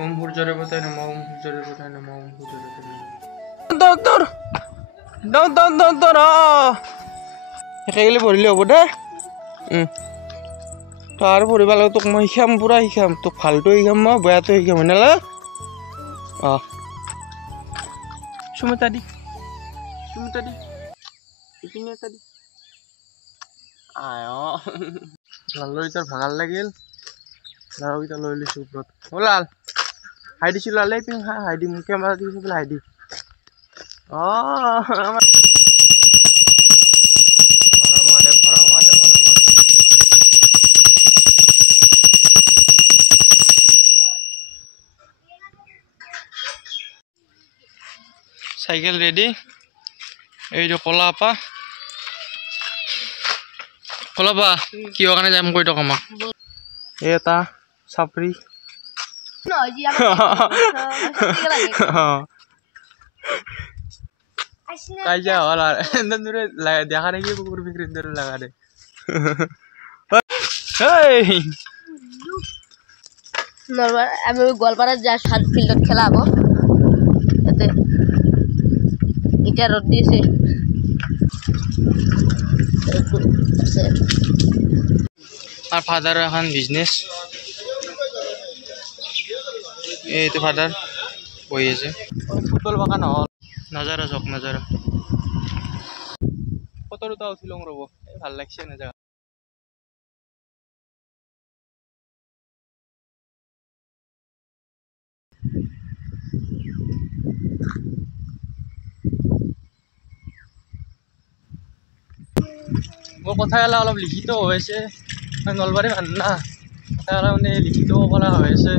ওম সূৰ্যৰে পতাই নম ওম সূৰ্যৰে পতাই নম ওম সূৰ্যৰে পতাই নম একেগেলি পঢ়িলে হ'ব দে তই আৰু পঢ়িব লাগে তোক মই শিকাম পুৰা শিকাম তোক ভালটো শিকাম মই বেয়াটো শিকাম হয় নালা চুমটা দি ইপিনে এটা দি লালকেইটাৰ ভাগাৰ লাগিল লালকেইটা লৈ লৈছোঁ ওপৰত লাল হাই দিছোঁ লালে পিং হাই দি মোক কেমেৰা দি পেলাই হাই দি সাইকেল ৰেডি এই যে কলাপা কি কাৰণে যাম কৈ দিয়ক আমাক এটা চাপৰি কাইজা হল আৰ দূৰে দেখা দেখি কুকুৰ বিক্ৰিৰ দূৰে লাগা দে আমি গোৱালপাৰাত যা সাত ফিল্ডত খেলা হব এতে এটা রোদ দিয়েছে আর ফাদার এখন বিজনেস এই তো ফাদার বই আছে ফুটবল বাগান হল নাজারা চক নাজারা কত দুটা উঠিলং রব ভাল লাগছে না জায়গা মোৰ কথা গেলা অলপ লিখিত হৈছে নলবাৰী মানুহ না কথা গেলা মানে লিখিত ক'ব লগা হৈ আছে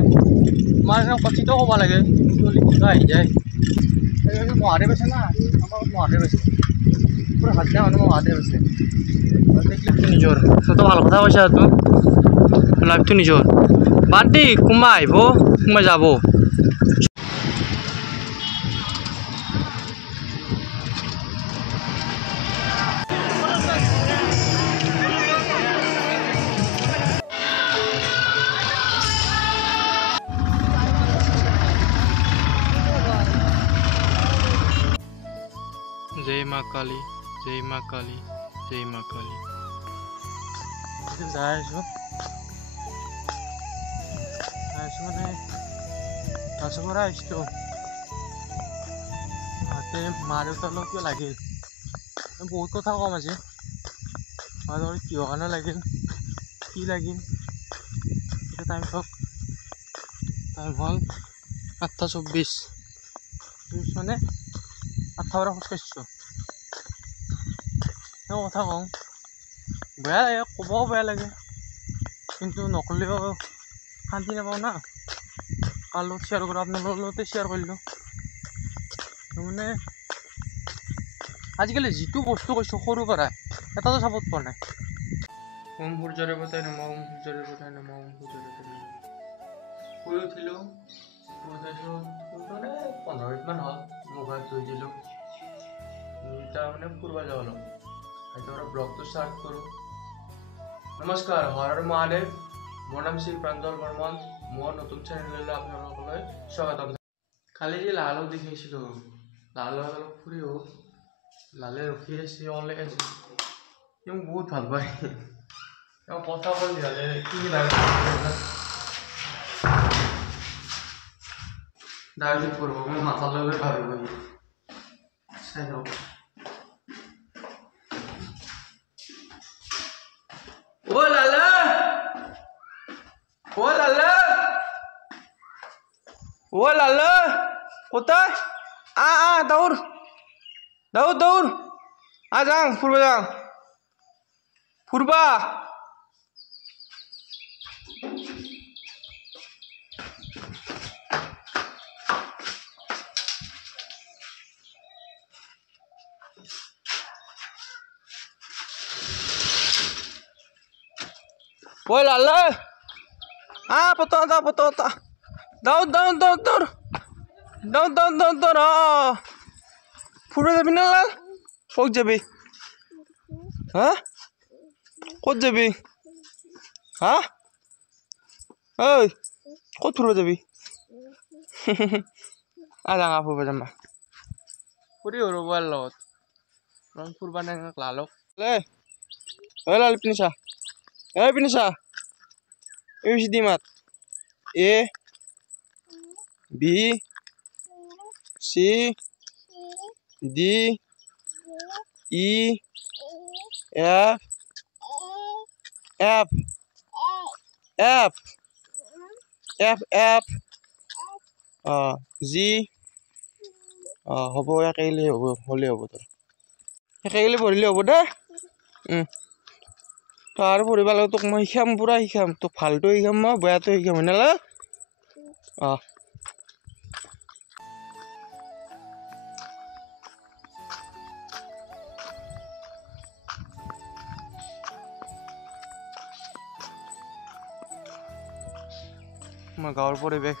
আমাৰ কথিত ক'ব লাগে কিন্তু লিখিত আহি যায় মহাদেৱ আছে না আমাৰ মহাদেৱ আছে পুৰা হাত দিয়া মানুহ মহাদেৱ আছে নিজৰ তই ভাল কথা কৈছা তো লাইফটো নিজৰ বাদ দি কোনোবা আহিব কোনোবা যাব जय माँ काली जय माँ काली जय माँ काली যাইছো মানে পৰা আহিছোঁ তাতে মা দেউতাৰ লগত কিয় লাগিল বহুত কথা কম আছে মা দেউতাৰ কিহৰ কাৰণে লাগিল কি লাগিল টাইম চাওক টাইম হ'ল 8:24 মানে 8টা পৰা খোজ কাঢ়িছোঁ কথা কওঁ বেয়া লাগে ক'বও বেয়া লাগে কিন্তু নকলেও শান্তি নাপাওঁ না কাৰ লগত শ্বেয়াৰ কৰোঁ আপোনালোকৰ লগতে শ্বেয়াৰ কৰিলোঁ মানে আজিকালি যিটো বস্তু কৈছোঁ সৰুৰ পৰাই এটাতো চাপৰ্ট পোৱা নাই ওম সূৰ্যৰে পতাই নম ওম সূৰ্যৰে পতাই নম ওম সূৰ্যৰে পতাই নম শুই উঠিলোঁ উঠাইছোঁ মানে 15 মিনিটমান হ'ল মুখ হাত ধুই দিলোঁ এতিয়া মানে ফুৰিব যাওঁ অলপ এতিয়া ব্লগটো ষ্টাৰ্ট কৰোঁ নমস্কাৰ হৰ হৰ মহাদেৱ মোৰ নাম শ্ৰী প্ৰাঞ্জল বৰ্মন মোৰ নতুন চেনেললৈ আপোনালোকলৈ স্বাগতম কালি যে লালক দেখিছিলোঁ লালক অলপ ফুৰি হওক লালে ৰখি আছে ওলাই আছে তেওঁ বহুত ভাল পায় তেওঁ কথা ক'লে লালে কি লাগে ডাইৰেক্ট কৰিব মই মাথালৈ ভাবিব চাই লওক ও লালা কোথায় দৌড় দৌড় দৌড় যাং ফুরবা যাং ফুরবা ও লালা পতো দৌড় দৌড় দৌড় দৌড় দৌড় দৌড় দৌড় দৌড় ফুরবে যাবি না লাল কত যাবি হ্যাঁ কত যাবি হ্যাঁ ওই কত ফুরবে যাবি ডাঙৰ ফুৰিব যাম ফুৰি ৰ'বাৰ লগত ফুৰবা নাই লালক লাল পিনিছা পিনিছা এই দি মাত A B C D E F F F F F G হ'ব একেইলে হ'ব হ'লে হ'ব তোৰ একেইলে পঢ়িলে হ'ব দে তই আৰু পঢ়িব লাগে তোক মই শিকাম পুৰা শিকাম তোক ভালটো শিকাম মই বেয়াটো শিকাম হয় নালা মই গাঁৱৰ পৰিৱেশ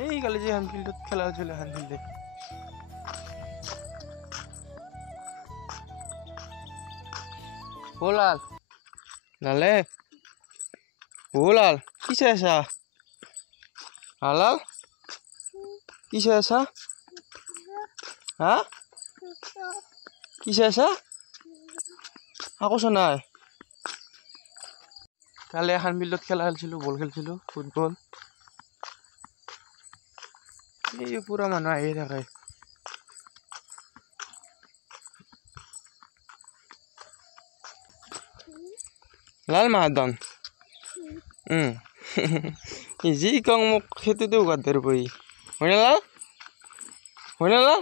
এই কালি যে এখন ফিল্ডত খেলা হৈছিল এখন ফিল্ডে লাল লালে লাল কি চাই আছা লাল কি চাই আছা হা কি চাই আছা আকৌ নাই কালি এখন ফিল্ডত খেলা খেলিছিলোঁ বল খেলিছিলোঁ ফুটবল এই পুৰা মানুহ আহিয়ে থাকে লাল মাহাদন যি কওঁ মোক সেইটোতে উগাত ধৰি পৰি হয়নে লাল হয়নে লাল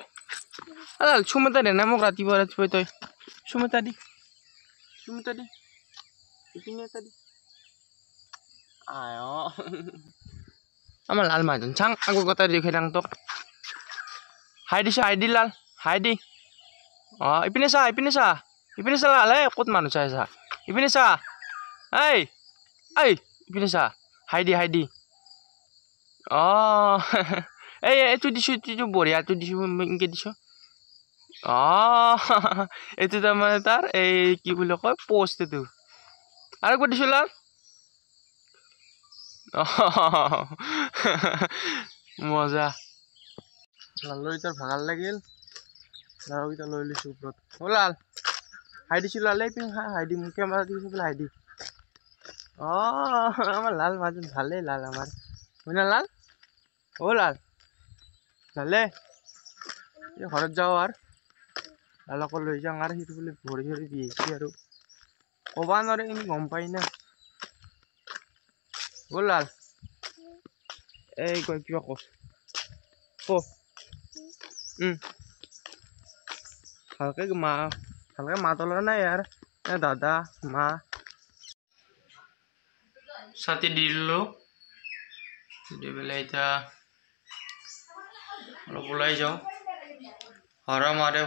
লাল চুম এটা দে না মোক ৰাতিপুৱা ৰাতিপুৱাই তই চুম এটা দি ইপিনে এটা দি আমাৰ লাল মাহাজন চাং আকৌ গোটাই দি খেদাং তোক হাই দিছ হাই দি লাল হাই দি ইপিনে চা লাল এই ক'ত মানুহ চাই চা ইপিনে চা এই ইপিনে চা হাই দি এইটো দিছোঁ এইটো বঢ়িয়াটো দিছোঁ ইনকে দিছোঁ এইটো তাৰমানে তাৰ এই কি বুলি কয় পোষ্ট এইটো আৰু ক'ত দিছোঁ লাল মজা লালৰ এতিয়া ভাগাৰ লাগিল লালকেইটা লৈ লৈছোঁ ওপৰত লাল হাই দিছোঁ লালে পিং হাই দি মোক কেমেৰা দিছোঁ বোলে হাই দি আমাৰ লাল মাজত ভালেই লাল আমাৰ হয় না লাল লাল লালে এই ঘৰত যাওঁ আৰু লালকো লৈ যাওঁ আৰু সেইটো বোলে ভৰি চৰি দিছে আৰু ক'বা নোৱাৰে কিন্তু গম পাই না লাল এই কয় কিবা ভালকে মাত ওলোৱা নাই ইয়াৰ দাদা মা ছাতি দি দিলোঁ দি পেলাই এতিয়া অলপ ওলাই যাওঁ হৰ মাৰে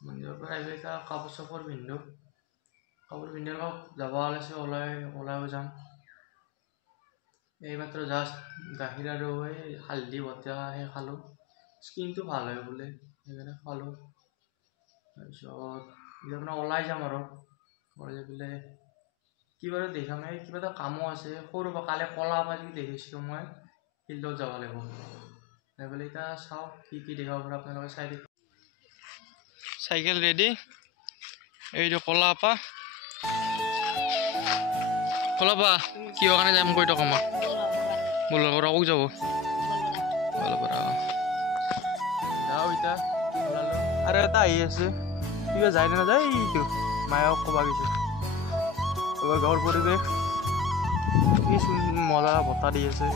মন্দিৰৰ পৰা আহিলোঁ এতিয়া কাপোৰ চাপোৰ পিন্ধি অলপ যাব ওলাইছোঁ ওলাইও যাম এইমাত্ৰ জাষ্ট গাখীৰ আৰু এই হালধি বটা সেই খালোঁ স্কিনটো ভাল হয় বোলে সেইকাৰণে খালোঁ তাৰপিছত এতিয়া আপোনাৰ ওলাই যাম আৰু ওলাই যাই পেলাই কিবা এটা দেখাম এই কিবা এটা কামো আছে সৰু পৰা কালি কলা পাজি দেখিছিলোঁ মই ফিল্ডত যাব লাগিব যাই পেলাই এতিয়া চাওঁ কি দেখাব পাৰে আপোনালোকে চাই দিম সাইকেল রেডি এই যে কলাপা কি ওখানে যাম কই টাকা মা বলার পর ওক যাব বলার পর যাও এটা ওলালো আর এটা আহি আছে কিবা যায় না যায় এইটো মায়াক কবা গেছে এবার গাঁৱৰ পৰিৱেশ কি মজা বতাহ দি আছে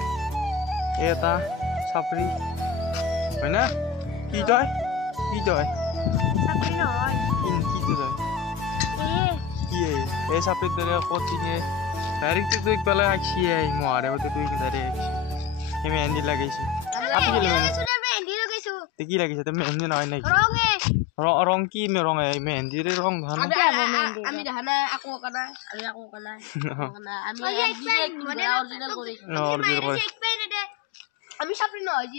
এটা চাপৰি হয় না কি তই এই চাপৰিৰ দৰে ক'ত কিনে ডাইৰেক্ট তুই একবাৰ আইছি মহাদেৱতে তুই ডাইৰেক্ট এই মেহেন্দি লাগাইছে আপনি কি কি লাগিছে তুমি মেহেন্দি নহয় নাকি রং কি রং মেহেন্দির রং ভাল আমি দেখা নাই আকৌ কানা আমি আকৌ কানা আমি অৰিজিনেল কৰি আমি চাপৰি নহয় যি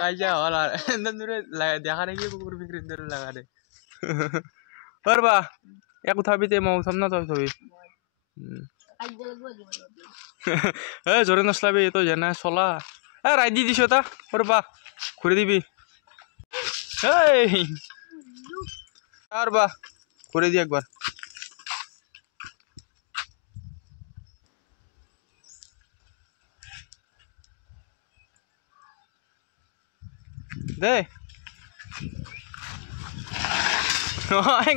কাইজা হল আর দূরে দেখা নাকি কুকুর বিক্রির দূরে লাগা রে পারবা এক উঠাবিতে মই উঠাম না তই ছবি জোরে নচলাবি তো জানা চলা রাই দি দিছ তা পারবা ঘুরে দিবি পারবা ঘুরে দি একবার দে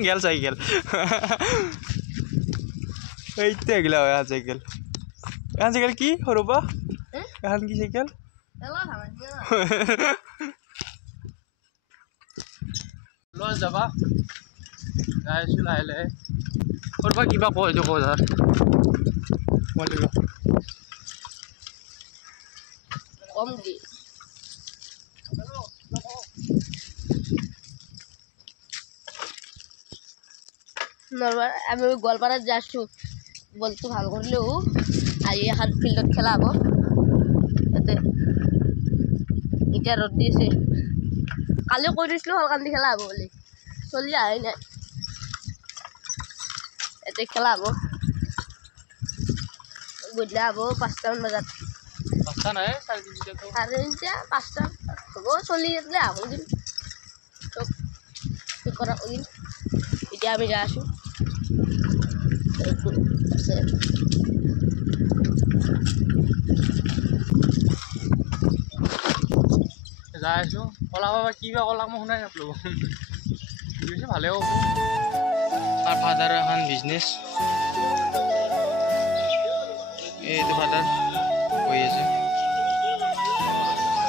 গেল সাইকেল এইতে গেলা সাইকেল এখন সাইকেল কি সৰুবা এখন কি সাইকেল লৈ যাবা যাইছো লাহে লাহে সৰুবা কিবা কয় এইটো কৈ ধৰ মই কম দি নলবাৰী আমি গোৱালপাৰাত যাইছো বলটো ভাল কৰিলেও আজি এখন ফিল্ডত খেলা হ'ব ইয়াতে এতিয়া ৰ'দ দিছে কালি কৈ দিছিলোঁ হলকান্দি খেলা হ'ব বুলি চলি আহাই নাই ইয়াতে খেলা হ'ব গধূলি হ'ব 5টামান বজাত 5টা নাই 5টা হ'ব চলি আছিলে আহোঁ দিম চব ঠিক কৰা কৰিম এতিয়া আমি যাই আছোঁ যাই আছো কলা বাবা কিবা কলা মই শুনাই নাপালো ভালে হ'ব তাৰ ফাদাৰ এখন বিজনেছ এইটো ফাদাৰ হৈ আছে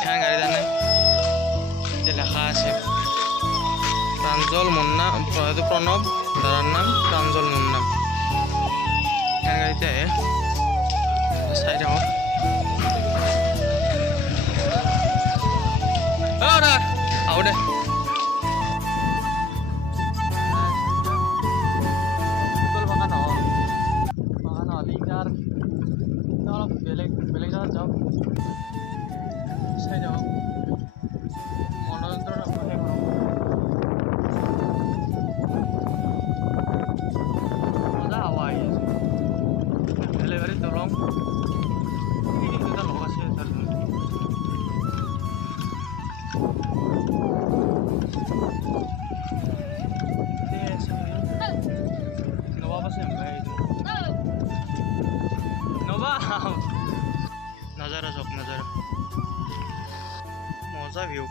এখন গাড়ী জানে লেখা আছে প্ৰাঞ্জল মুন্না এইটো প্ৰণৱ দাদাৰ নাম প্ৰাঞ্জল মুন্না এখন গাড়ীতে আহে চাই থাকক আহ দে বাগান নহ'লে এতিয়া অলপ বেলেগ জেগাত যাওঁ চাই যাওঁ মনোৰঞ্জন মজা হাৱা আহি আছে ডেলিভাৰী দলং এটা লগ আছে নবাব আছে নবাব নাজাৰা চক নাজাৰা মজা ভিউ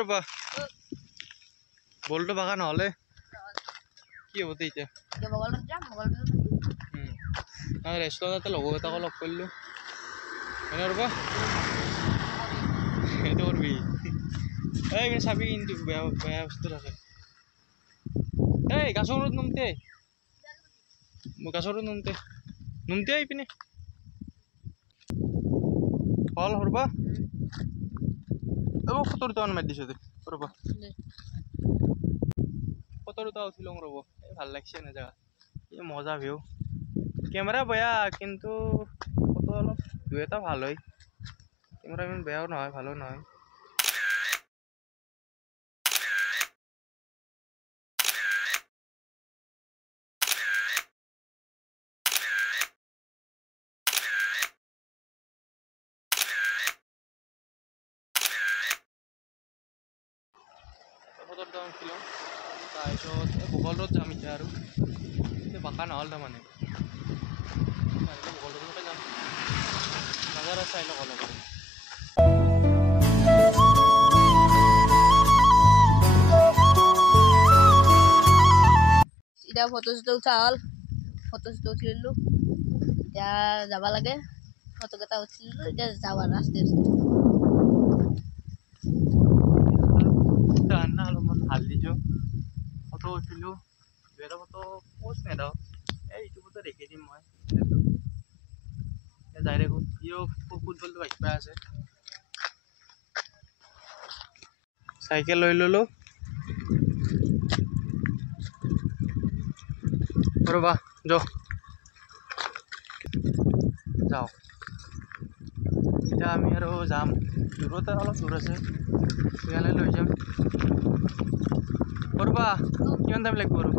ৰবা বলটো বাগা নহ'লে কি হ'ব এতিয়া ৰেষ্টুৰেণ্টতে লগৰ এটাকো লগ কৰিলোঁ হয়নে ৰবা সেইটো কৰবি এই চাবি কিন্তু বেয়া বেয়া বস্তু থাকে এই গাছৰত নুমতে গাছৰত নুমতে আহি পিনে হল সৰবা এই ফটো দুটামান মাৰি দিছোঁ দে ৰ'বা ফটো দুটা উঠি লওঁ ৰ'ব এই ভাল লাগছে এনে জেগা এই মজা ভিউ কেমেৰা বেয়া কিন্তু ফটো অলপ দুই এটা ভাল হয় কেমেৰা ইমান বেয়াও নহয় ভালো নহয় ফটো দুটা উঠি লওঁ তাৰপিছত ভূগোল ৰোড যাম এতিয়া আৰু বাঁকা নহ'ল তাৰমানে ভূগোল ৰোডতে যাম নাজাৰা চাই লওক অলপ এতিয়া ফটো চটো উঠা হ'ল ফটো চটো উঠি ল'লোঁ এতিয়া যাব লাগে ফটোকেইটা উঠি ল'লোঁ এতিয়া যাওঁ আৰু আস্তে আস্তে অলপমান ভাল দিছোঁ ফটো উঠিলোঁ এটা ফটো পোষ্ট নেদাওঁ এই ইউটিউবতে দেখি দিম মই যাই দেখো ইও ফুটবলটো আহি পাই আছে চাইকেল লৈ ল'লোঁ ৰ'বা যাওঁ এতিয়া আমি আৰু যাম দূৰতে অলপ দূৰ আছে ইয়ালৈ লৈ যাম ৰ'বা কিমান টাইম লাগিব আৰু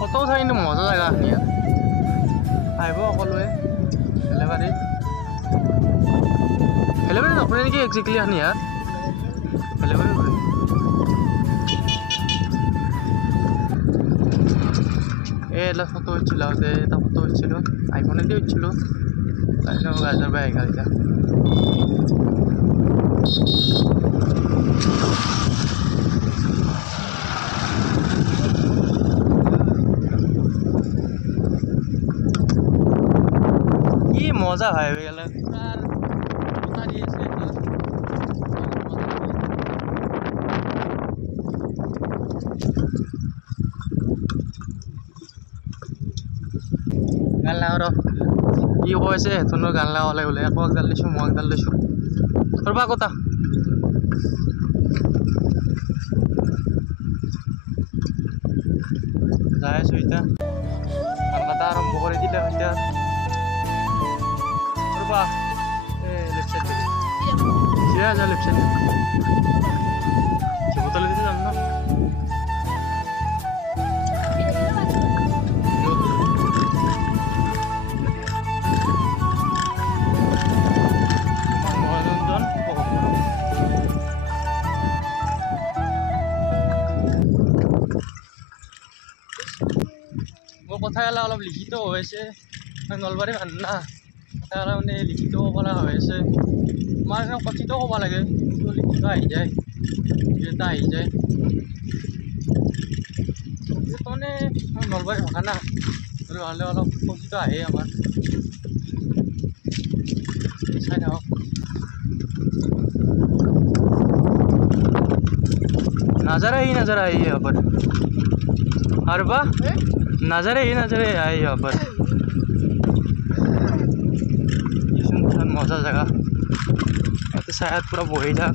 ফটো উঠাই কিন্তু মজা জেগা ইয়াত আহিব সকলোৱে হেলেবাৰী নকৰে নেকি একজেক্টলি আনি ইয়াত হেলেবাৰী কৰে এটা ফটো উঠিছিল আহোঁতে এটা ফটো উঠিছিলোঁ আইফোনেদি উঠিছিলোঁ তাৰপিছত গাজৰ বাই আহিল এতিয়া কি মজা হয় গেলে কথা দি আছে গান লাগাওঁ ৰ ই কৈছে হেডফোনৰ গান লগাবলৈ বোলে আকৌ গান লৈছোঁ মই গান লৈছোঁ ৰ'বা কথা যাই আছোঁ এতিয়া গান এটা আৰম্ভ কৰি দিলে এতিয়া ৰ'বা লেফ্ট চাইড চিৰা যা লেফ্ট চাইড বটলেদি যাম ন মোৰ কথাগিলা অলপ লিখিত হৈ আছে নলবাৰী মানুহ না কথাগিলা মানে লিখিত ক'ব লগা হৈ আছে আমাৰ কথিত ক'ব লাগে কিন্তু লিখিত আহি যায় এটা আহি যায় মানে নলবাৰী ভাষা না হ'লে অলপ কথিত আহে আমাৰ চাই থাকক नज़ारा ही है यहाँ पर अरबा नज़ारे ही है यहाँ पर मजा जगह तो शायद पूरा बही जा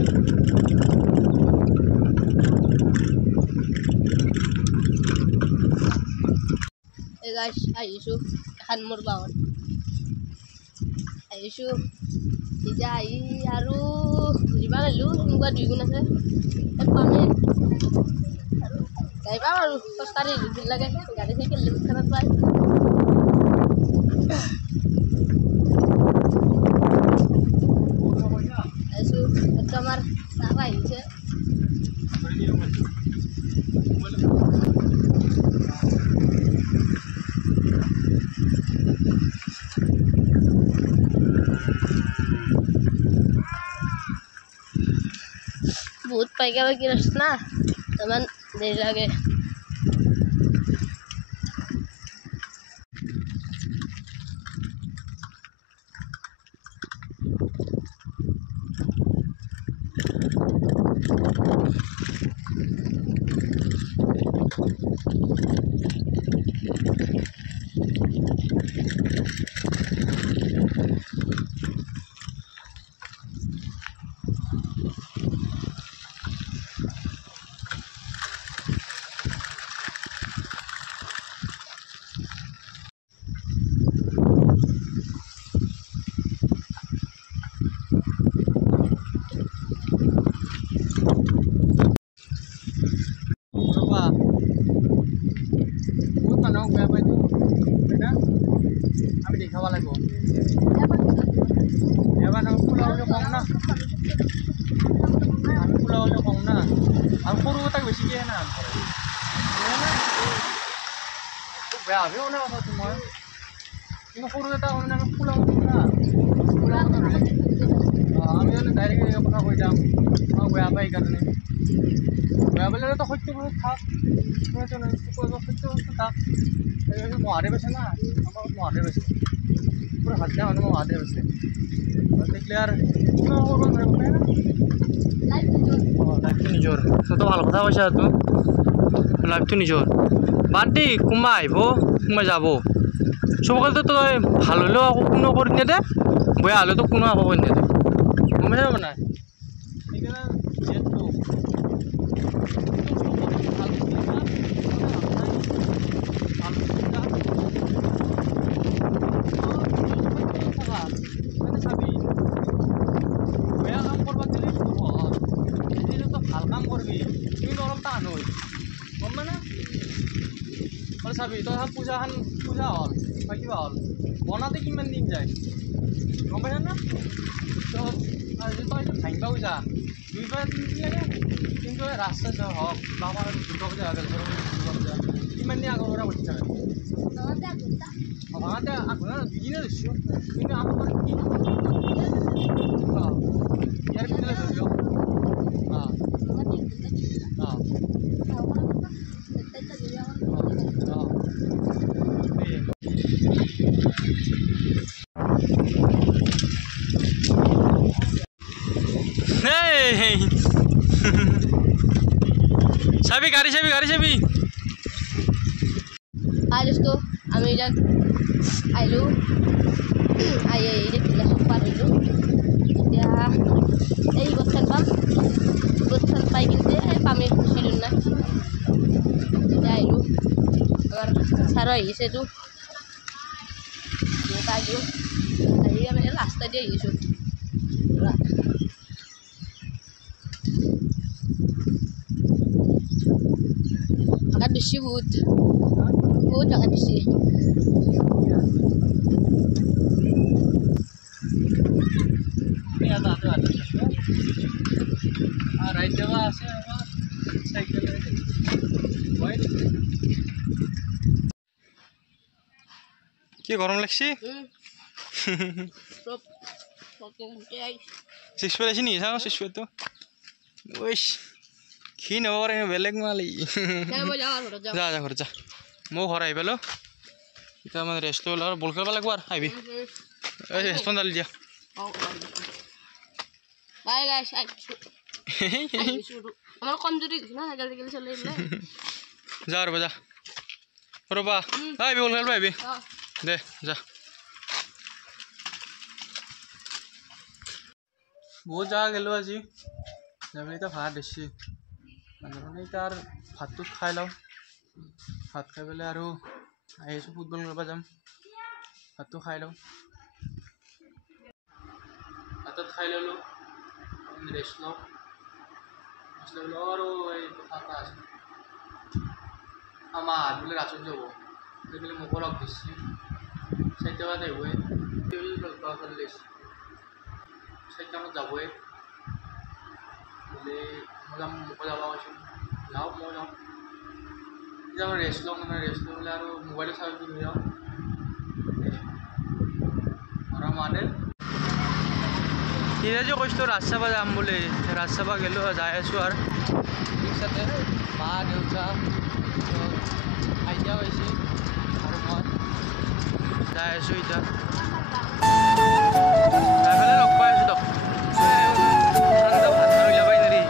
এখন মোৰ গাঁৱত আহিছোঁ এতিয়া আহি আৰু যিমান আহিলোঁ এনেকুৱা 2 গুণ আছে পামেই যাই পাম আৰু খোজকাঢ়ি লাগে গাড়ী চাইকেল লিমিটখনত পায় আহিছোঁ একদম আমাৰ চাহ আহিছে बहुत पैका की रचना तमन दे जागे দেখাব লাগিব এবাৰ খোলা হ'লে কম না খোলা হ'লে কম না আৰু সৰু এটাক বেছিকৈ না খুব বেয়া ভাবি মানে কথাটো মই সৰু এটা মানে আমি ফুলা না আমি মানে ডাইৰেক্ট এই কথা কৈ যাম মই বেয়া পাই কাৰণে বেয়া পালে তো সত্য বস্তু থাক সত্য বস্তু থাক মহাদেৱ আছে না আমাৰ মহাদেৱ আছে পুৰা হাত দিয়া মানুহ মহাদেৱ আছে দেখলে আৰ সৰু লাইফটো নিজৰ তো ভাল কথা কৈছা তো লাইফটো নিজৰ বাদ দি কোনোবা আহিব কোনোবা যাব চবকালতো তই ভাল হ'লেও আকৌ কোনো কৰি নিদে বেয়া হ'লেতো কোনো আকৌ কৰি নিদে গম পাইছা মানে সেইকাৰণে যিহেতু চাবি বেয়া কাম কৰিব দিলে ভাল কাম কৰিবি কিন্তু অলপ টান হয় গম পাইনে চাবি তই পূজা হ'ল বা কিবা হ'ল বনাওঁতে কিমান দিন যায় গম পাইছা না তই ভাঙিব পূজা 2 বা 3 দিন লাগে কিন্তু ৰাস্তা হওক বা আমাৰ দুৰ্গা পূজা দুৰ্গা পূজা কিমান দিন আগৰ পৰা উঠি থাকে ভাঙাতে আগৰ 2 দিনে দিছোঁ কিন্তু আমাৰ কি ইয়াৰ ভিতৰত ধৰি লওক চাবি গাড়ি চাবি दोस्तों আমি এটা আইলো এটা পার হইলো এতিয়া এই গোটখান পাই কিনতে পামে ছিল না এটা আইলো আমার সারা হয়েছে তো আইলো আমি রাস্তা দিয়ে গেছো agak besi wood agak besi ini ada ride jawa আছে আমার সাইকেল কি গরম লাগছে সব সিক্স পেলে নি সাও সিক্স পে তো ওইস কি নেব পারে বেলেগ মালি যা যা ঘর যা মই ঘর আহি পেলো এটা মানে রেস্ট লল আর বল খেলবা লাগব আর আইবি এই রেসপন্স দালি দিয়া বাই গাইস আমার কমজোরি না সাইকেল সাইকেল চলে যা রে যা রবা আইবি বল খেলবা আইবি দে যা বহুত জায়গা গেলো আজি যাবি এটা ভাত দিছি মানে তার ভাতটো খাই লওঁ ভাত খাই পেলাই আৰু আহিছোঁ ফুটবল খেলিব যাম ভাতটো খাই লওঁ ভাতত খাই ল'লোঁ ৰেষ্ট লওঁ আৰু এই কথা এটা আছে আমাৰ হাত বোলে ৰাচন যাব সেইবিলাক মোকো লগ দিছে 4টা বজাত আহিবই চাৰিটামানত যাবই বোলে মই যাম মোকো যাব কৈছোঁ যাওঁ মই যাওঁ এতিয়া মই ৰেষ্ট লওঁ মানে ৰেষ্ট লৈ পেলাই আৰু মোবাইলটো চাৰ্জ দি যাওঁ আৰু মানে সিৰাজে কৈছোঁ ৰাজচাপা যাম বুলি ৰাজচাপা গ'লোঁ যাই আছোঁ আৰু ৰিক্সাতে মা দেউতা আইতা হৈছে আৰু মই যাই আছোঁ এতিয়া যাই পেলাই লগ পাই আছোঁ ঠাণ্ডা ভাত উলিয়াবাই নোৱাৰি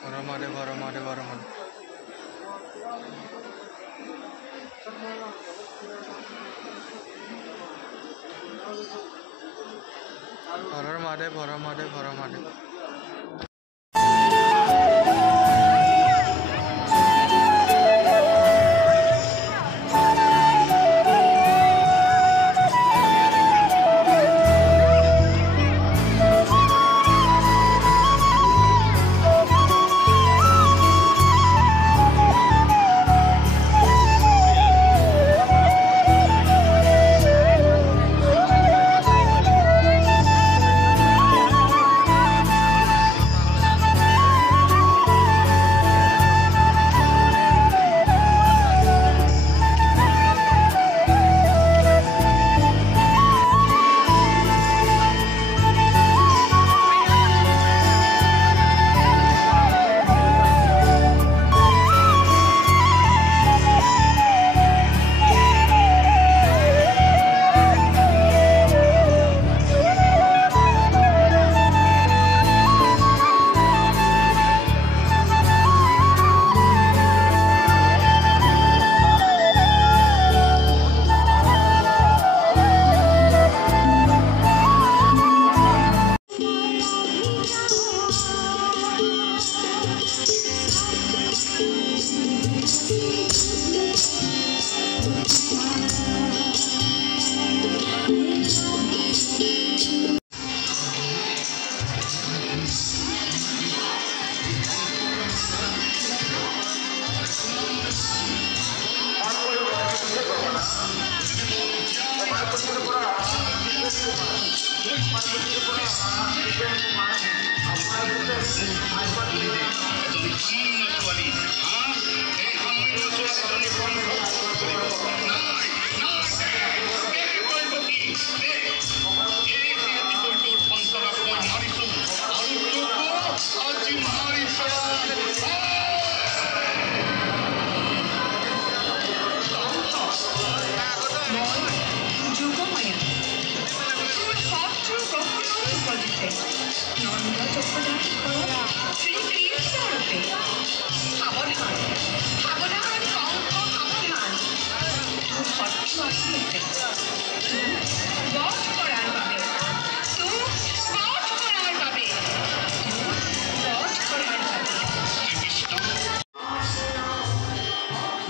Varamade, varamade, varamade. Varamade, varamade, varamade.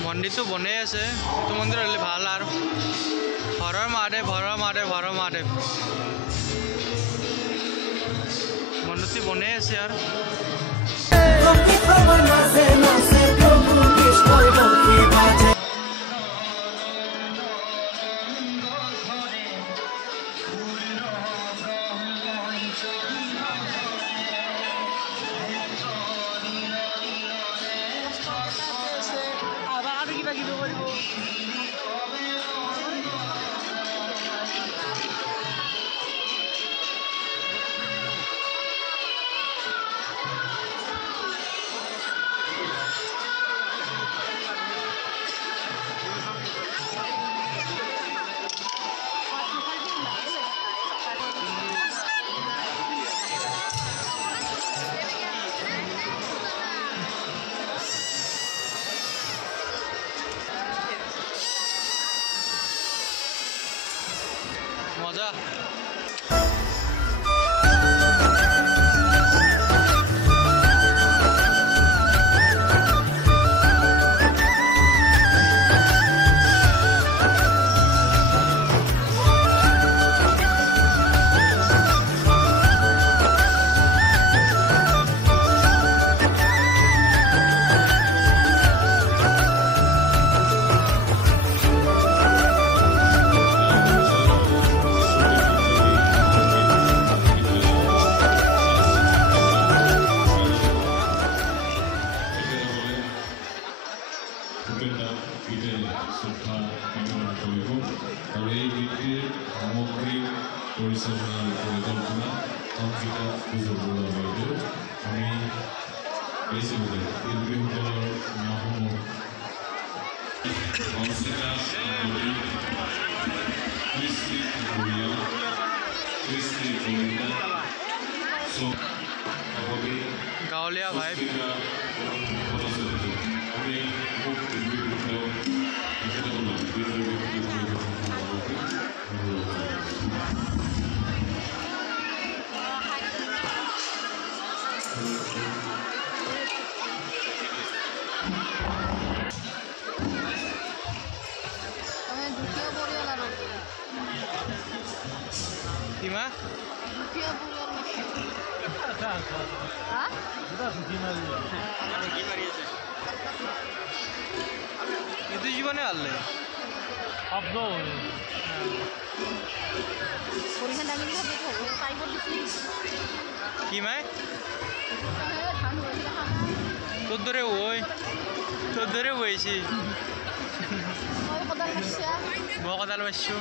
মন্দিৰটো বনাই আছে এইটো মন্দিৰ হ'লে ভাল আৰু হৰৰ মহাদেৱ হৰৰ মহাদেৱ হৰৰ মহাদেৱ মন্দিৰটো বনাই আছে আৰু মজা হা এইটো জীৱনে হাৰলে শব্দ পৰীক্ষা দামি ভাবি থ'ব পাৰিব দিছিলি কি মাই ধান হৈছিলে তোৰ দৰে হৈছি মই কদাল মাৰিছা মই কদাল মাৰিছোঁ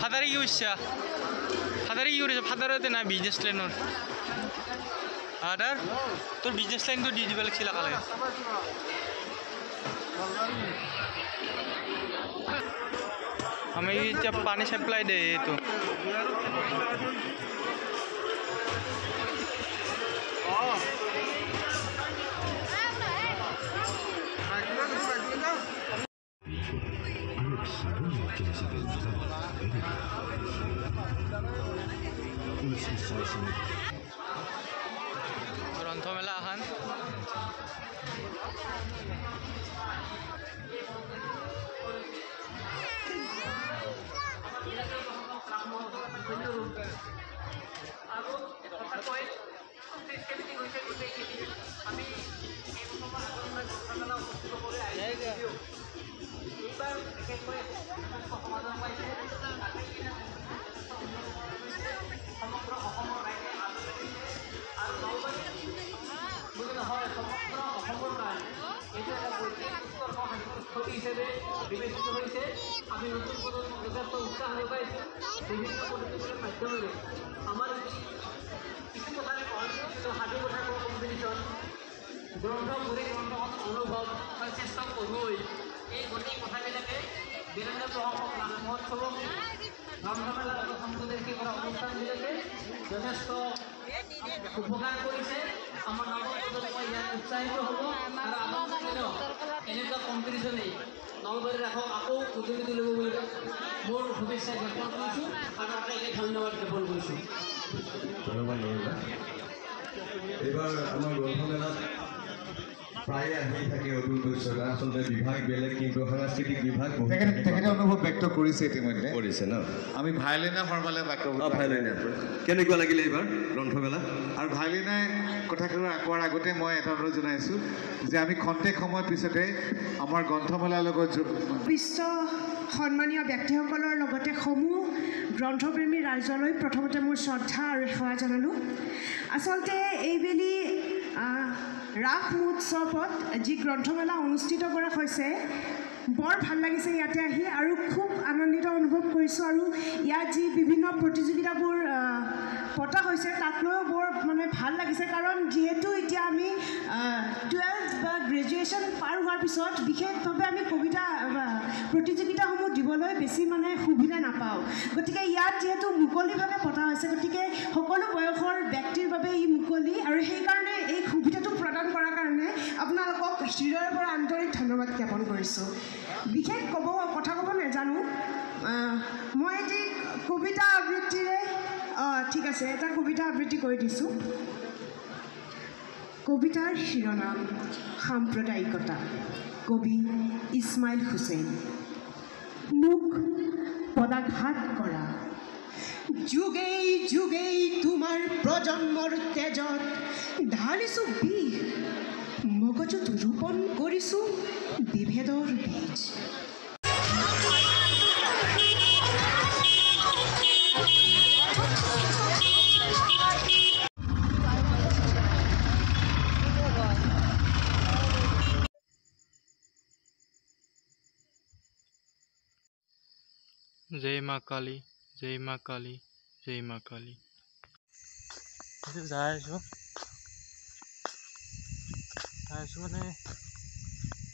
ফাদাৰে কি কৰিছা ফাদাৰতে নাই বিজনেছ লাইনৰ ফাদাৰ তোৰ বিজনেছ লাইনটো দি দিব লাগিছিল একালে আমি এতিয়া পানী চাপ্লাই দে এইটো গ্ৰন্থমেলা এখন হিসেবে বিবেচিত হয়েছে আমি নতুন প্ৰজন্ম যথেষ্ট উৎসাহ যোগাইছো বিভিন্ন প্ৰতিযোগিতাৰ মাধ্যমেৰে আমাৰ কিছু কথা আমি পাহৰিছিলোঁ সাধু কথা কোৱা কম্পিটিশ্যন গ্ৰন্থ পঢ়ি গ্ৰন্থখন অনুভৱ শ্ৰেষ্ঠ পঢ়ুৱৈ এই গোটেই কথাবিলাকে বীৰেন্দ্ৰ প্ৰশংসক নাম মহোৎসৱক গ্ৰন্থমেলা আৰু সম্প্ৰদায়িক কৰা অনুষ্ঠানবিলাকে যথেষ্ট উপকাৰ কৰিছে আমাৰ নৱপ্ৰজন্ম ইয়াত উৎসাহিত হ'ব আৰু আগন্তুক দিনত এনেকুৱা কম্পিটিশ্যনেই নলবাৰীত ৰাখক আকৌ প্ৰতিনিধি ল'ব বুলি মোৰ শুভেচ্ছা জ্ঞাপন কৰিছোঁ আৰু আটাইকে ধন্যবাদ জ্ঞাপন কৰিছোঁ ধন্যবাদ এইবাৰ আমাৰ গ্ৰন্থমেলাত প্ৰায় আহি থাকে অতুল বৈশ্যতা আচলতে বিভাগ বেলেগ কিন্তু সাংস্কৃতিক বিভাগ তেখেতে অনুভৱ ব্যক্ত কৰিছে ইতিমধ্যে কৰিছে ন আমি ভাইলিনা শৰ্মালে বাক্য কেনেকুৱা লাগিলে এইবাৰ গ্ৰন্থমেলা আৰু ভাইলিনাই কথাখিনি কোৱাৰ আগতে মই এটা অনুৰোধ জনাইছোঁ যে আমি খন্তেক সময়ৰ পিছতে আমাৰ গ্ৰন্থমেলাৰ লগত বিশ্ব সন্মানীয় ব্যক্তিসকলৰ লগতে সমূহ গ্ৰন্থপ্ৰেমী ৰাইজলৈ প্ৰথমতে মোৰ শ্ৰদ্ধা আৰু সেৱা জনালোঁ আচলতে এইবেলি ৰাস মহোৎসৱত যি গ্ৰন্থমেলা অনুষ্ঠিত কৰা হৈছে বৰ ভাল লাগিছে ইয়াতে আহি আৰু খুব আনন্দিত অনুভৱ কৰিছোঁ আৰু ইয়াত যি বিভিন্ন প্ৰতিযোগিতাবোৰ পতা হৈছে তাক লৈও বৰ মানে ভাল লাগিছে কাৰণ যিহেতু এতিয়া আমি 12 বা গ্ৰেজুৱেশ্যন পাৰ হোৱাৰ পিছত বিশেষভাৱে আমি কবিতা প্ৰতিযোগিতাসমূহ দিবলৈ বেছি মানে সুবিধা নাপাওঁ গতিকে ইয়াত যিহেতু মুকলিভাৱে পতা হৈছে গতিকে সকলো বয়সৰ ব্যক্তিৰ বাবে ই মুকলি আৰু সেইকাৰণে এই সুবিধাটো প্ৰদান কৰাৰ কাৰণে আপোনালোকক হৃদয়ৰ পৰা আন্তৰিক ধন্যবাদ জ্ঞাপন কৰিছোঁ বিশেষ কথা ক'ব নাজানো মই এটি কবিতা আবৃত্তিৰে ঠিক আছে এটা কবিতা আবৃত্তি কৰি দিছোঁ কবিতাৰ শিৰোনাম সাম্প্ৰদায়িকতা কবি ইছমাইল হুছেইন মোক পদাঘাত কৰা যুগেই যুগেই তোমাৰ প্ৰজন্মৰ তেজত ঢালিছোঁ বিষ মগজুত ৰোপণ কৰিছোঁ বিভেদৰ বীজ जय माँ काली जय माँ काली जय माँ काली যাই আছোঁ মানে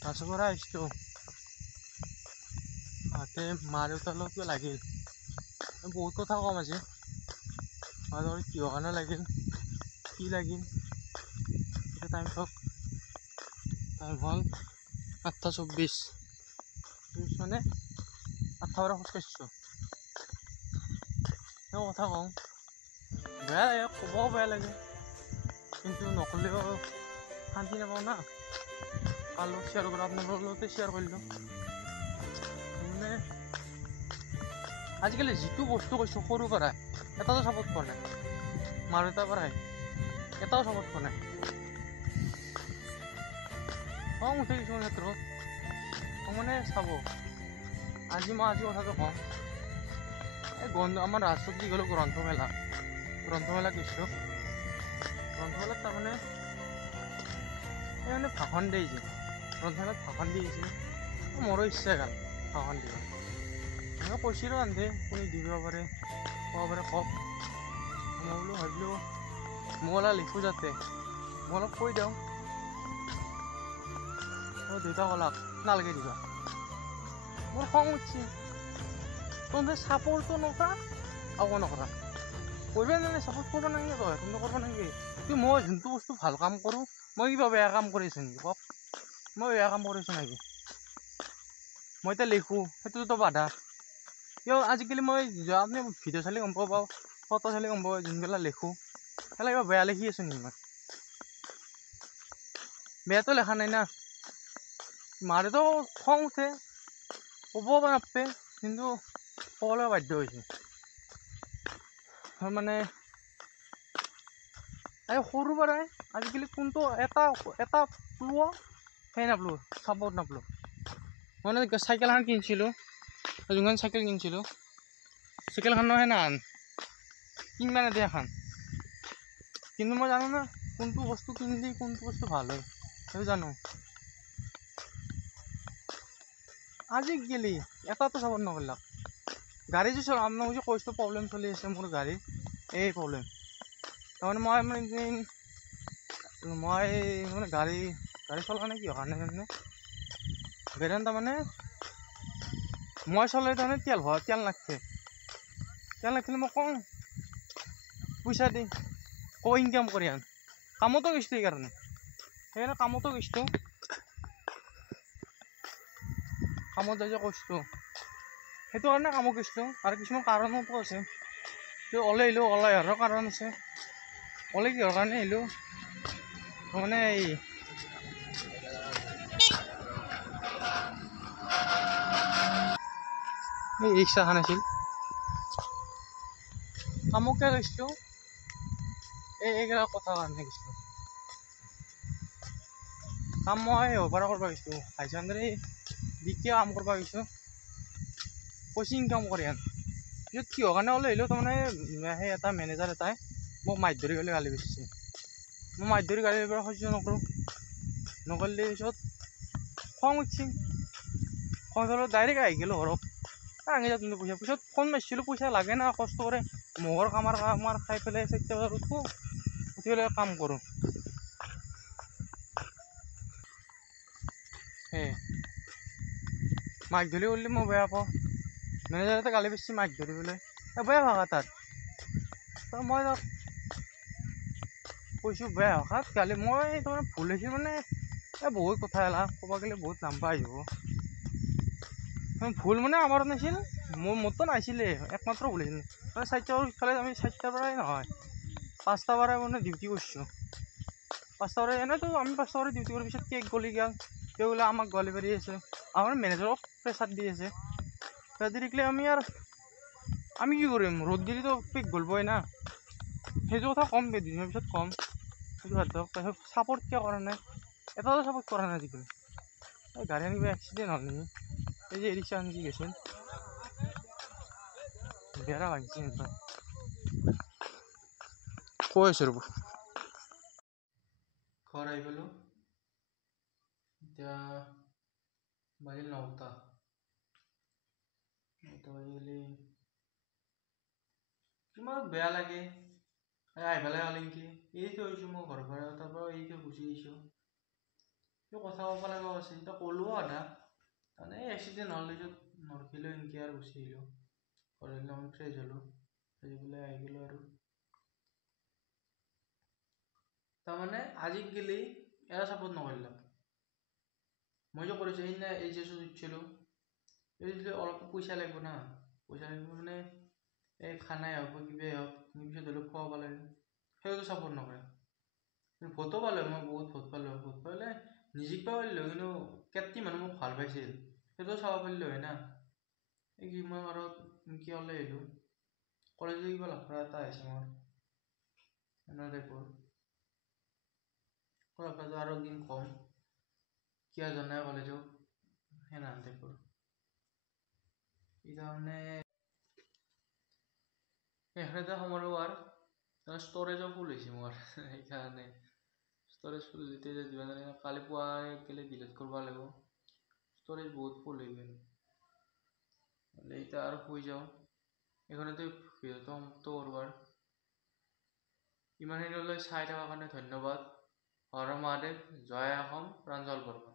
আছোঁ পৰা আহিছোঁ হাতে মা দেউতাৰ লগত লাগিল বহুত কথা কম আজি মাজৰ কিহৰ কাৰণে লাগিল কি লাগিল টাইম চাওক টাইম হ'ল 8:24 মানে 8টা বজাত খোজ কাঢ়িছোঁ তেওঁ কথা কওঁ বেয়া লাগে ক'বও বেয়া লাগে কিন্তু নক'লেও শান্তি নাপাওঁ না কাৰ লগত শ্বেয়াৰ কৰোঁ আপোনালোকৰ লগতে শ্বেয়াৰ কৰিলোঁ মানে আজিকালি যিটো বস্তু কৈছোঁ সৰুৰ পৰাই এটাতো চাপৰ্ট কৰা নাই মা দেউতাৰ পৰাই এটাও চাপৰ্ট কৰা নাই। খং উঠে কিছুমান ক্ষেত্ৰত। মানে চাব, আজি কথাটো কওঁ, এই আমাৰ ৰাজচোক যি গ'লো গ্ৰন্থমেলা গৈছিলোঁ। গ্ৰন্থমেলাত তাৰমানে এই মানে ভাষণ দিয়ে যে গ্ৰন্থমেলাত ভাষণ দি আহিছিল। মোৰো ইচ্ছা গ'ল ভাষণ দিব। এনেকৈ কৈছিলোঁ আনতে কোনে দিব পাৰে ক'ব পাৰে কওক। মই বোলো ভাবিলোঁ মই অলপ লিখোঁ যাতে মই অলপ কৈ দিওঁ। দেউতা ক'লাক নালাগে দিবা। মোৰ খং উঠছি, তহঁতে চাপৰ্টটো নকৰা আকৌ নকৰা। কৰিবা নালাগে, চাপৰ্ট কৰিব নালাগে, তহঁতে কৰিব নালাগে। কিন্তু মই যোনটো বস্তু ভাল কাম কৰোঁ, মই কিবা বেয়া কাম কৰিছোঁ নেকি কওক? মই বেয়া কাম কৰিছোঁ নেকি? মই এতিয়া লিখোঁ, সেইটোতো বাধা। কিয় আজিকালি মই আপুনি ভিডিঅ' চালে গম পাব, ফটো চালে গম পাব, যোনবিলাক লিখোঁ সেইবিলাক কিবা বেয়া লিখি আছোঁ নেকি মই? বেয়াটো লেখা নাই না। মাৰেতো খং উঠে, ক'ব নাপাবে, কিন্তু ক'বলৈ বাধ্য হৈছে। মানে এই সৰুৰ পৰাই আজিকালি কোনটো এটা প্লো সেই নাপলোঁ, চাপৰ্ট নাপলোঁ। মানে চাইকেল এখন কিনিছিলোঁ, যোনখন চাইকেল কিনিছিলোঁ, চাইকেলখনৰ হে নান কিনিব নিদিয়ে এখন। কিন্তু মই জানো না কোনটো বস্তু কিনিলে কোনটো বস্তু ভাল হয়, সেইটো জানো। আজিকালি এটাতো চাপৰ্ট নকৰিলাক। গাড়ী যে চলাম, মই যে কৈছোঁ প্ৰব্লেম চলি আছে মোৰ গাড়ী, এই প্ৰব্লেম। তাৰমানে মই গাড়ী চলোৱা নাই কিহৰ কাৰণে জানে? গাড়ীখন তাৰমানে মই চলাই তাৰমানে তেল নাথাকিলে মই কওঁ পইচা দি ইনকাম কৰি আন। কামতো গৈছিলোঁ সেইকাৰণে কামতো গৈছিলোঁ। কামত যাই যে কৈছিলোঁ সেইটো কাৰণে কামত গৈছিলোঁ। আৰু কিছুমান কাৰণতো আছে, ওলাই অহাৰ কাৰণ আছে। ওলাই কিহৰ কাৰণে আহিলোঁ মানে এই ৰিক্সাখন আছিল, কামকে গৈছিলোঁ। এইগিলা কথা কাৰণে গৈছিলোঁ। কাম মই পৰা কৰিব গৈছিলোঁ, হাই ছেকেণ্ডাৰী দিকে কাম কৰিব গৈছোঁ, পইচা ইনকাম কৰি আন। পিছত কিহৰ কাৰণে ওলাই আহিলোঁ, তাৰমানে সেই এটা মেনেজাৰ এটাই মোক মাছ ধৰি গ'লে গালি পাৰিছে। মই মাছ ধৰি গালি পৰা সহ্য নকৰিলে পিছত খং উঠছি। খং ডাইৰেক্ট আহি গ'লোঁ ঘৰত। আনি যাওক কিন্তু পইচা। পিছত ফোন মাৰিছিলোঁ, পইচা লাগে না, কষ্ট কৰে মহৰ কামাৰ খাই পেলাই 4টা বজাত উঠি পেলাই কাম কৰোঁ। মাছ ধৰি কৰিলে মই বেয়া পাওঁ। মেনেজাৰতে গালি পাৰিছে মাছ ধৰি পেলাই, বেয়া ভাষা তাত। মই তাক কৈছোঁ বেয়া ভাষাত গালি। মই তাৰমানে ভুল হৈছে মানে বহুত কথা ক'ব গ'লে বহুত নাম্বা আহিব। ভুল মানে আমাৰ নাছিল, মোৰতো নাছিলে, একমাত্ৰ ভুল আছিল। মানে 4টা ইফালে আমি 4টাৰ পৰাই নহয় 5টাৰ পৰাই মানে ডিউটি কৰিছোঁ। 5টা পৰাই এনেইতো আমি 5টা পৰাই ডিউটি কৰাৰ পিছত কেক গলি গ'ল, তেওঁ বোলে আমাক গালি পাৰি আছে, আমাৰ মেনেজাৰক প্ৰেছাৰ দি আছে। প্ৰেছাৰ দি থাকিলে আমি কি কৰিম? ৰ'দ দিলেতো কেক গলবই না। সেইটো কথা ক'ম দুদিনৰ পিছত ক'ম। সেইটো বাদ দিয়ক। তাৰপিছত চাপৰ্ট কিয় কৰা নাই, এটাতো চাপৰ্ট কৰা নাই আজিকালি। এই গাড়ীখন কিবা এক্সিডেণ্ট হ'ল নেকি? এই যে ৰিক্সাখন যি গৈছিল বেৰা ভাঙিছে সিহঁতৰ। কৈ আছোঁ ৰ'ব। ঘৰ আহি পালোঁ, এতিয়া বাজিল 9টা। 9টা বাজি গ'লে কিমান বেয়া লাগে। আহি পেলাই ক'লে নেকি এৰি থৈ আহিছোঁ মই ঘৰৰ পৰা, তাৰ পৰা এৰি থৈ গুচি আহিছোঁ। কথা ক'ব লগা আছে, এতিয়া ক'লোও আধা। তাৰমানে এই এক্সিডেণ্ট হ'ল, পিছত নৰখিলোঁ এনেকৈ আৰু গুচি আহিলোঁ। ঘৰত আহিলে অকণমান ফ্ৰেছ হ'লোঁ, ফ্ৰেছ হৈ পেলাই আহি গ'লোঁ আৰু। তাৰমানে আজিকালি এটা চাপৰ্ট নকৰিলাক। মই যে কৰিছোঁ সেইদিনা এই যে উঠিছিলোঁ, এই অলপ পইচা লাগিব না, পইচা লাগিব মানে এই খানাই হওক বা কিবাই হওক, পিছত ধৰি লওক খুৱাব লাগে, সেইটোতো চাপৰ্ট নকৰে। ভোটো পালোঁ, মই বহুত ভোট পালোঁ, ভোট পালে নিজিকিব পাৰিলোঁ, কিন্তু কেটলি মানুহ মোক ভাল পাইছিল, সেইটো চাব পাৰিলোঁ হয় না। এই কি মই আৰু এনেকৈ ওলাই আহিলোঁ, কলেজত কিবা লফৰা এটা আহিছে মোৰ এনেকুৱা টাইপৰ। পড়াশোনা আরো দিন কম কিয়া জনায় কলেজও হ্যাঁ আনতে করো এই কারণে এখানে তো আমারও আর স্টোরেজও ফুল হয়েছে মোর এইখানে স্টোরেজ ফুল দিতে যে দিবা জানি না কালি পুয়া গেলে ডিলিট করবা লাগবো স্টোরেজ বহুত ফুল হয়ে গেল এইটা আর হয়ে যাও এখানে তো তো করবার ইমানখিনিলৈ চাই থকাৰ কাৰণে ধন্যবাদ হৰ মহাদেৱ জয় অসম প্ৰাঞ্জল বৰ্মন